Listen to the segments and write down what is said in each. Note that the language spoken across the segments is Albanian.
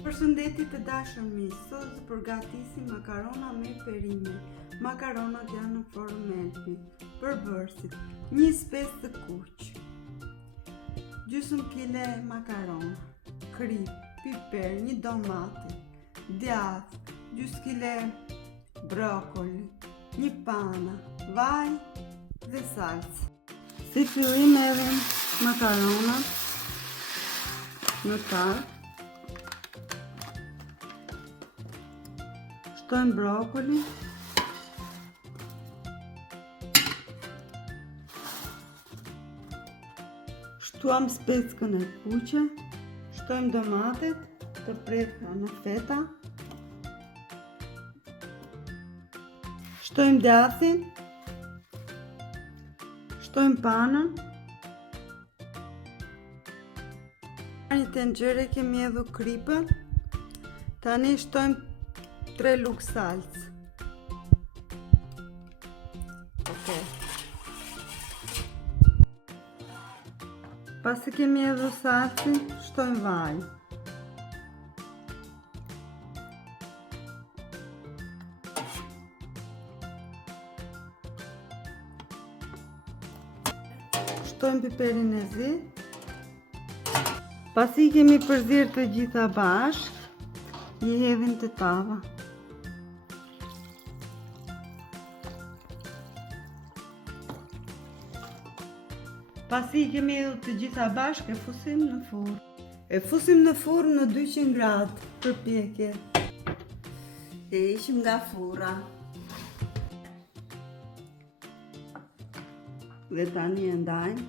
Përshëndetje të dashur miq, sot do të përgatisim makarona me perime. Makaronat janë në formë melpi. Përbërësit: një spesë të kuq, gjysmë kile makarona, krip, piper, një domate, djath, gjysmë kile brokoli, një pana, vaj dhe salcë. Si fillim hedhim makaronat në tarë. Shtojmë brokoli, shtuam speckën e kuqe, shtojmë domatet të prerë në feta, shtojmë djathin, shtojmë panën. Në një tenxhere kemi hedhur kripën, tani shtojmë 3 lugë salcë. Pasi kemi hedhur salcën, shtojmë vaj. Shtojmë piperin e zi. Pasi kemi përzirë të gjitha bashkë, i hedhim te tava. Pasi i kemi hedhur të gjitha bashkë, e fusim në furrë. E fusim në furrë në 200 gradë për pjekje. E heqim nga furra. Dhe tani e ndajmë.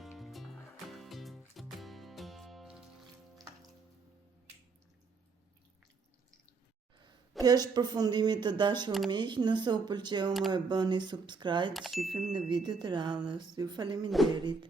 Kjo është përfundimi të dashur miq, nëse u pëlqeu më e bëni subscribe, shihemi në video të radhës. Ju faleminderit.